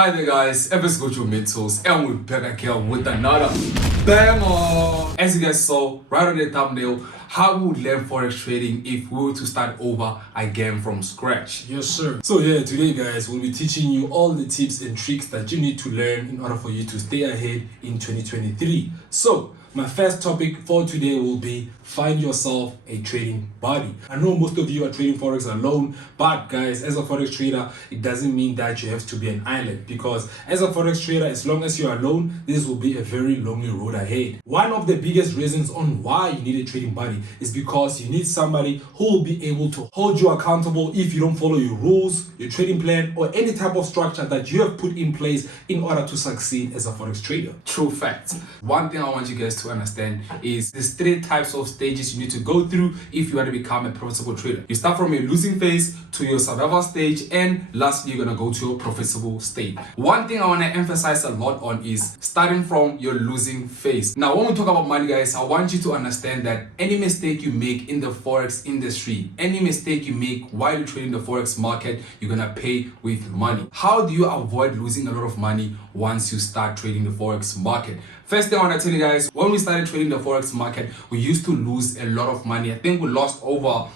Hi there guys, FOREX Go Mentors, and we're back again with another banger. As you guys saw right on the thumbnail, how we would learn forex trading if we were to start over again from scratch. Yes sir. So yeah, today guys, we'll be teaching you all the tips and tricks that you need to learn in order for you to stay ahead in 2023. So my first topic for today will be find yourself a trading buddy. I know most of you are trading forex alone, but guys, as a forex trader, it doesn't mean that you have to be an island, because as a forex trader, as long as you're alone, this will be a very lonely road ahead. One of the biggest reasons on why you need a trading buddy is because you need somebody who will be able to hold you accountable if you don't follow your rules, your trading plan, or any type of structure that you have put in place in order to succeed as a forex trader. True fact. One thing I want you guys to understand is there's 3 types of stages you need to go through if you want to become a profitable trader. You start from your losing phase to your survival stage, and lastly you're gonna go to your profitable state. One thing I want to emphasize a lot on is starting from your losing phase. Now when we talk about money guys, I want you to understand that any mistake you make in the forex industry, any mistake you make while you're trading the forex market, you're gonna pay with money. How do you avoid losing a lot of money once you start trading the forex market? First thing I want to tell you guys, when we started trading the forex market, we used to lose a lot of money. I think we lost over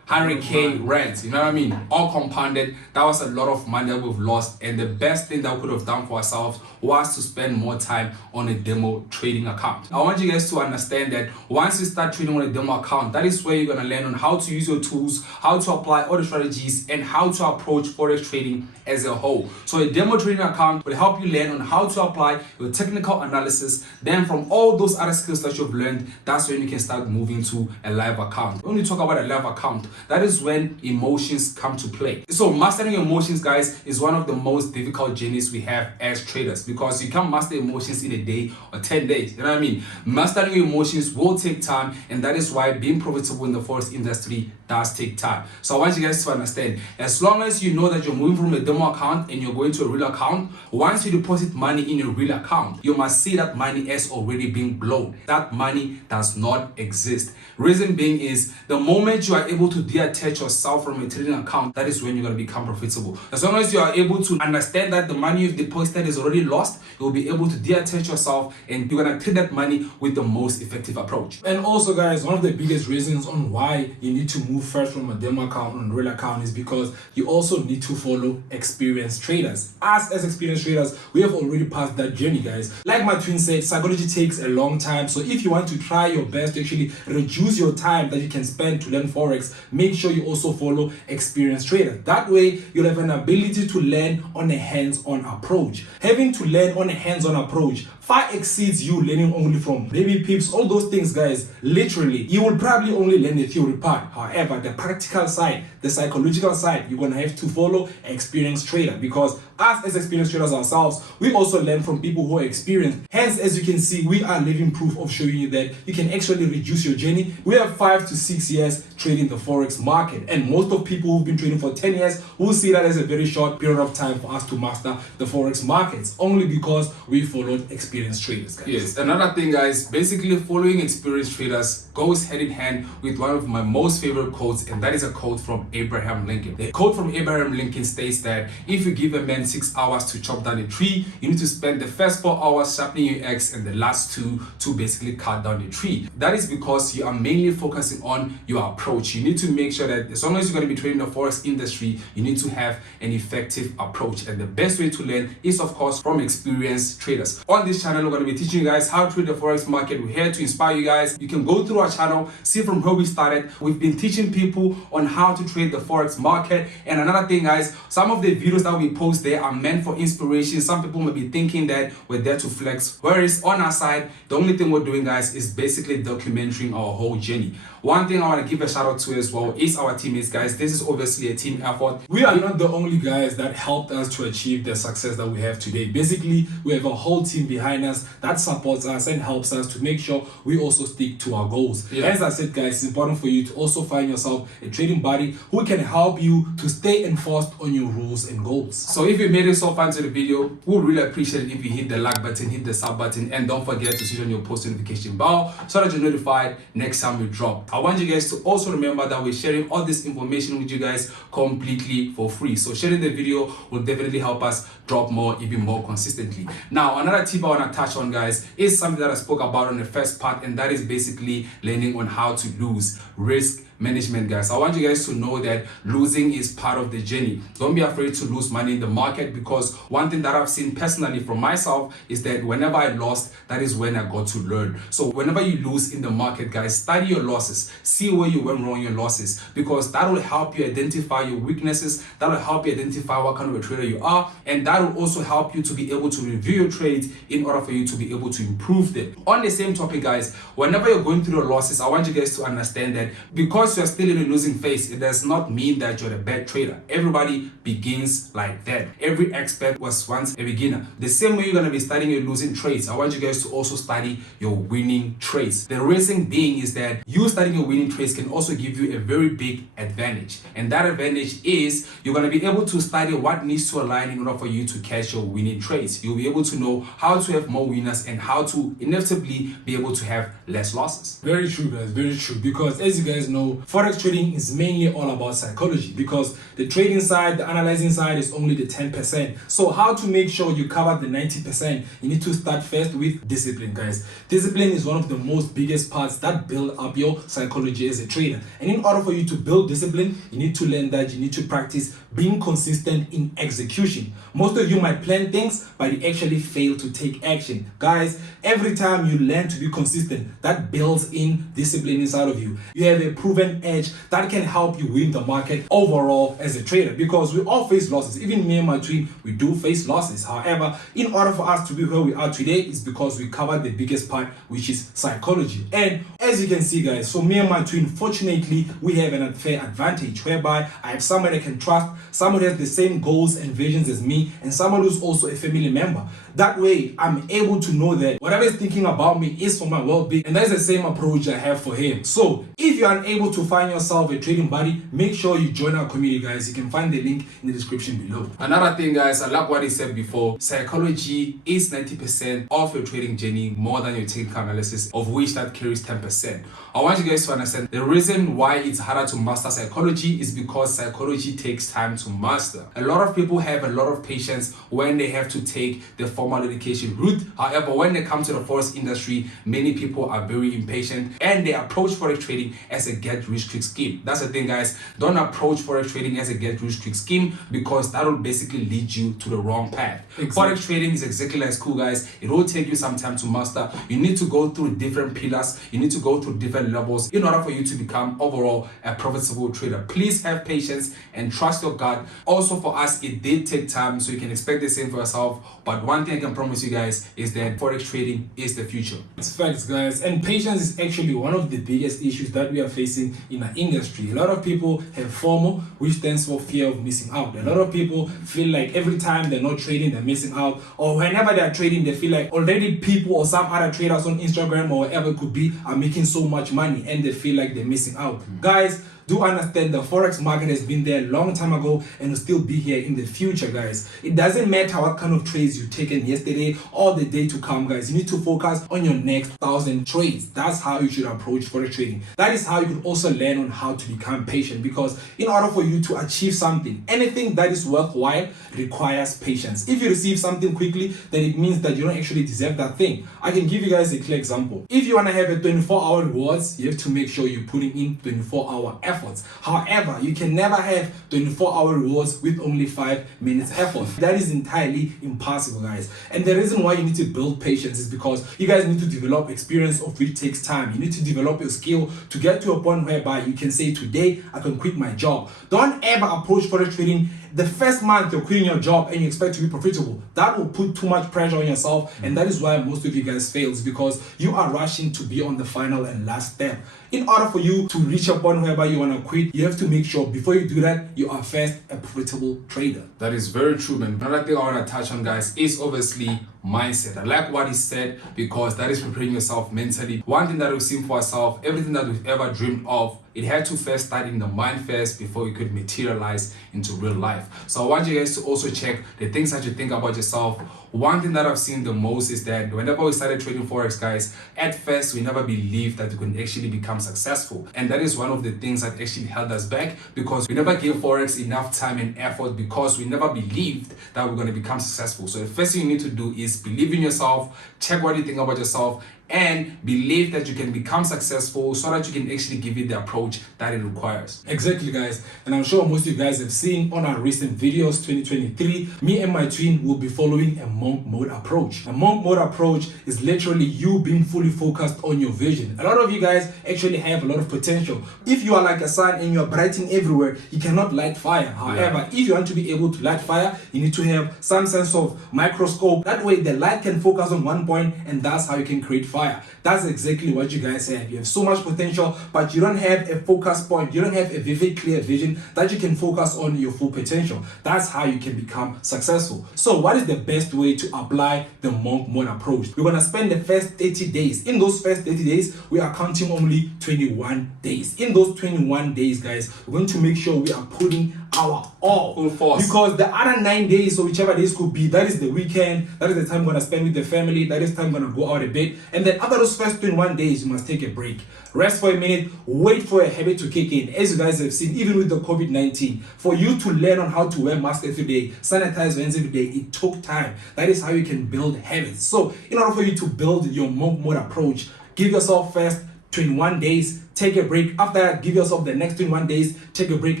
100k rands, you know what I mean? All compounded. That was a lot of money that we've lost, and the best thing that we could have done for ourselves was to spend more time on a demo trading account. I want you guys to understand that once you start trading on a demo account, that is where you're gonna learn on how to use your tools, how to apply all the strategies, and how to approach forex trading as a whole. So a demo trading account will help you learn on how to apply your technical analysis. Then from all those other skills that you've learned, that's when you can start moving to a live account. When we talk about a live account, that is when emotions come to play. So mastering your emotions guys is one of the most difficult journeys we have as traders, because you can't master emotions in a day or 10 days, you know what I mean? Mastering your emotions will take time, and that is why being profitable in the forex industry does take time. So I want you guys to understand, as long as you know that you're moving from a demo account and you're going to a real account, once you deposit money in a real account, you must see that money as already being blown. That money does not exist. Reason being is, the moment you are able to detach yourself from a trading account, that is when you're going to become profitable. As long as you are able to understand that the money you've deposited is already lost, you'll be able to detach yourself, and you're going to trade that money with the most effective approach. And also guys, one of the biggest reasons on why you need to move first from a demo account on a real account is because you also need to follow experienced traders. Us as experienced traders, we have already passed that journey guys. Like my twin said, psychology takes a long time. So if you want to try your best to actually reduce your time that you can spend to learn forex, make sure you also follow experienced traders. That way you'll have an ability to learn on a hands-on approach. Having to learn on a hands-on approach far exceeds you learning only from baby pips, all those things guys. Literally, you will probably only learn the theory part. However, the practical side, the psychological side, you're gonna have to follow an experienced trader, because us as experienced traders ourselves, we also learn from people who are experienced. Hence, as you can see, we are living proof of showing you that you can actually reduce your journey. We have 5 to 6 years trading the forex market, and most of people who've been trading for 10 years will see that as a very short period of time for us to master the forex markets, only because we followed experienced traders guys. Yes, another thing guys, basically following experienced traders goes hand in hand with one of my most favorite quotes, and that is a quote from Abraham Lincoln. The quote from Abraham Lincoln states that if you give a man 6 hours to chop down a tree, you need to spend the first 4 hours sharpening your axe and the last 2 to basically cut down the tree. That is because you are mainly focusing on your approach. You need to make sure that as long as you're going to be trading the forex industry, you need to have an effective approach, and the best way to learn is of course from experienced traders. On this channel, we're going to be teaching you guys how to trade the forex market. We're here to inspire you guys. You can go through our channel, see from where we started. We've been teaching people on how to trade the forex market. And another thing guys, some of the videos that we post there are meant for inspiration. Some people may be thinking that we're there to flex, whereas on our side, the only thing we're doing guys is basically documenting our whole journey. One thing I want to give a shout out to as well is our teammates guys. This is obviously a team effort. We are not the only guys that helped us to achieve the success that we have today. Basically, we have a whole team behind us that supports us and helps us to make sure we also stick to our goals. As I said guys, it's important for you to also find yourself a trading buddy who can help you to stay enforced on your rules and goals. So if you made it so far into the video, we would really appreciate it if you hit the like button, hit the sub button, and don't forget to switch on your post notification bell so that you're notified next time we drop I want you guys to also remember that we're sharing all this information with you guys completely for free. So sharing the video will definitely help us drop more, even more consistently. Now, another tip I want to touch on, guys, is something that I spoke about on the first part, and that is basically learning on how to lose. Risk management, guys. I want you guys to know that losing is part of the journey. Don't be afraid to lose money in the market, because one thing that I've seen personally from myself is that whenever I lost, that is when I got to learn. So whenever you lose in the market, guys, study your losses, see where you went wrong in your losses, because that will help you identify your weaknesses, that will help you identify what kind of a trader you are, and that will also help you to be able to review your trades in order for you to be able to improve them. On the same topic, guys, whenever you're going through the losses, I want you guys to understand that because you're still in a losing phase, it does not mean that you're a bad trader. Everybody begins like that. Every expert was once a beginner. The same way you're going to be studying your losing trades, I want you guys to also study your winning trades. The reason being is that you studying your winning trades can also give you a very big advantage, and that advantage is you're going to be able to study what needs to align in order for you to catch your winning trades. You'll be able to know how to have more winners and how to inevitably be able to have less losses. Very true, guys, very true. Because as you guys know, Forex trading is mainly all about psychology, because the trading side, the analyzing side is only the 10%. So how to make sure you cover the 90%? You need to start first with discipline, guys. Discipline is one of the most biggest parts that build up your psychology as a trader. And in order for you to build discipline, you need to learn that you need to practice being consistent in execution. Most of you might plan things, but you actually fail to take action. Guys, every time you learn to be consistent, that builds in discipline inside of you. You have a proven edge that can help you win the market overall as a trader, because we all face losses. Even me and my team, we do face losses. However, in order for us to be where we are today, is because we covered the biggest part, which is psychology. And as you can see, guys, so me and my twin, fortunately, we have an unfair advantage whereby I have someone I can trust, someone who has the same goals and visions as me, and someone who's also a family member. That way, I'm able to know that whatever he's thinking about me is for my well-being, and that's the same approach I have for him. So if you're unable to find yourself a trading buddy, make sure you join our community, guys. You can find the link in the description below. Another thing, guys, I like what he said before. Psychology is 90% of your trading journey, more than your technical analysis, of which that carries 10%. I want you guys to understand the reason why it's harder to master psychology is because psychology takes time to master. A lot of people have a lot of patience when they have to take the formal education route. However, when they come to the forex industry, many people are very impatient and they approach forex trading as a get-rich-quick scheme. That's the thing, guys. Don't approach forex trading as a get-rich-quick scheme, because that will basically lead you to the wrong path. Exactly. Forex trading is exactly like school, guys. It will take you some time to master. You need to go through different pillars. You need to go through different levels in order for you to become overall a profitable trader. Please have patience and trust your gut. Also for us, it did take time, so you can expect the same for yourself. But one thing I can promise you guys is that forex trading is the future. It's facts, guys. And patience is actually one of the biggest issues that we are facing in our industry. A lot of people have FOMO, which stands for fear of missing out. A lot of people feel like every time they're not trading, they're missing out. Or whenever they're trading, they feel like already people or some other traders on Instagram or whatever it could be are making so much money, and they feel like they're missing out. Guys, do understand the forex market has been there a long time ago and will still be here in the future, guys. It doesn't matter what kind of trades you've taken yesterday or the day to come, guys. You need to focus on your next 1,000 trades. That's how you should approach forex trading. That is how you could also learn on how to become patient, because in order for you to achieve something, anything that is worthwhile requires patience. If you receive something quickly, then it means that you don't actually deserve that thing. I can give you guys a clear example. If you want to have a 24-hour rewards, you have to make sure you're putting in 24-hour efforts. However, you can never have 24-hour rewards with only 5 minutes effort. That is entirely impossible, guys. And the reason why you need to build patience is because you guys need to develop experience, of which takes time. You need to develop your skill to get to a point whereby you can say, today I can quit my job. Don't ever approach forex trading the first month you're quitting your job and you expect to be profitable. That will put too much pressure on yourself, and that is why most of you guys fails, because you are rushing to be on the final and last step. In order for you to reach a point whereby you want to quit, you have to make sure before you do that, you are first a profitable trader. That is very true, man. Another thing I want to touch on, guys, is obviously mindset. I like what he said because that is preparing yourself mentally. One thing that we've seen for ourselves, everything that we've ever dreamed of, it had to first start in the mind first before it could materialize into real life. So I want you guys to also check the things that you think about yourself. One thing that I've seen the most is that whenever we started trading Forex, guys, at first we never believed that we could actually become successful. And that is one of the things that actually held us back, because we never gave Forex enough time and effort, because we never believed that we're going to become successful. So the first thing you need to do is believe in yourself, check what you think about yourself, and believe that you can become successful so that you can actually give it the approach that it requires. Exactly, guys. And I'm sure most of you guys have seen on our recent videos, 2023, me and my twin will be following a monk mode approach. A monk mode approach is literally you being fully focused on your vision. A lot of you guys actually have a lot of potential. If you are like a sun and you're brighting everywhere, you cannot light fire. However, if you want to be able to light fire, you need to have some sense of microscope. That way the light can focus on one point, and that's how you can create fire. That's exactly what you guys have. You have so much potential, but you don't have a focus point. You don't have a vivid, clear vision that you can focus on your full potential. That's how you can become successful. So what is the best way to apply the monk mode approach? We're going to spend the first 30 days. In those first 30 days, we are counting only 21 days. In those 21 days, guys, we're going to make sure we are putting our all. Full force. Because the other 9 days, or whichever days could be, that is the weekend, that is the time we're going to spend with the family, that is time we're going to go out a bit. And then after those first 21 days, you must take a break. Rest for a minute, wait for a habit to kick in. As you guys have seen, even with the COVID-19, for you to learn on how to wear masks every day, sanitize hands every day, it took time. That is how you can build habits. So in order for you to build your monk mode approach, give yourself first 21 days, take a break. After that, give yourself the next 21 days, take a break,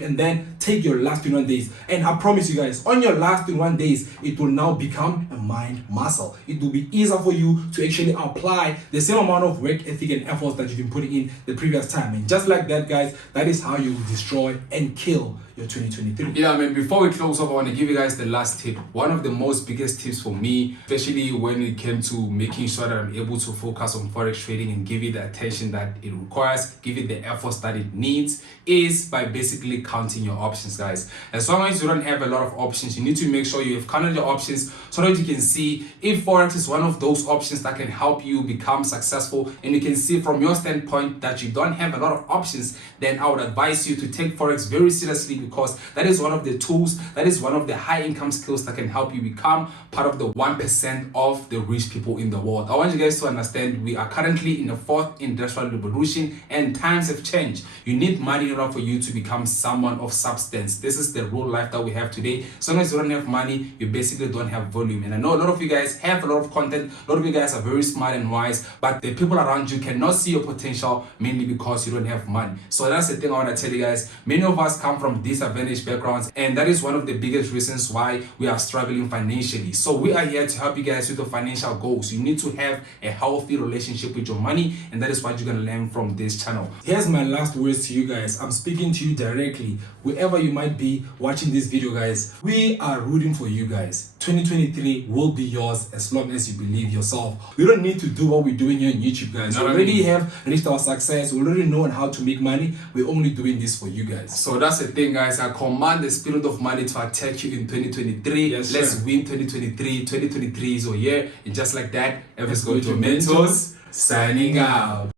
and then take your last 21 days. And I promise you guys, on your last 21 days, it will now become a mind muscle. It will be easier for you to actually apply the same amount of work ethic and efforts that you've been putting in the previous time. And just like that, guys, that is how you will destroy and kill your 2023. Yeah, man, before we close up, I want to give you guys the last tip. One of the most biggest tips for me, especially when it came to making sure that I'm able to focus on Forex trading and give it the attention that it requires, give it the efforts that it needs, is by basically counting your options, guys. As long as you don't have a lot of options, you need to make sure you have counted your options so that you can see if Forex is one of those options that can help you become successful. And you can see from your standpoint that you don't have a lot of options, then I would advise you to take Forex very seriously, because that is one of the tools, that is one of the high income skills that can help you become part of the 1% of the rich people in the world. I want you guys to understand we are currently in the 4th industrial revolution and times have changed. You need money in order for you to become someone of substance. This is the real life that we have today. As long as you don't have money, you basically don't have volume. And I know a lot of you guys have a lot of content, a lot of you guys are very smart and wise, but the people around you cannot see your potential, mainly because you don't have money. So that's the thing I want to tell you guys. Many of us come from disadvantaged backgrounds, and that is one of the biggest reasons why we are struggling financially. So we are here to help you guys with the financial goals. You need to have a healthy relationship with your money, and that is what you're going to learn from this channel. Here's my last words to you guys. I'm speaking to you directly, wherever you might be watching this video, guys. We are rooting for you guys. 2023 will be yours as long as you believe yourself. We don't need to do what we're doing here on YouTube, guys. We already have reached our success. We already know how to make money. We're only doing this for you guys. So that's the thing, guys. I command the spirit of money to attack you in 2023. Yes, let's sir. win 2023. 2023 is your year. And just like that, Ever's going to Mentors, signing out.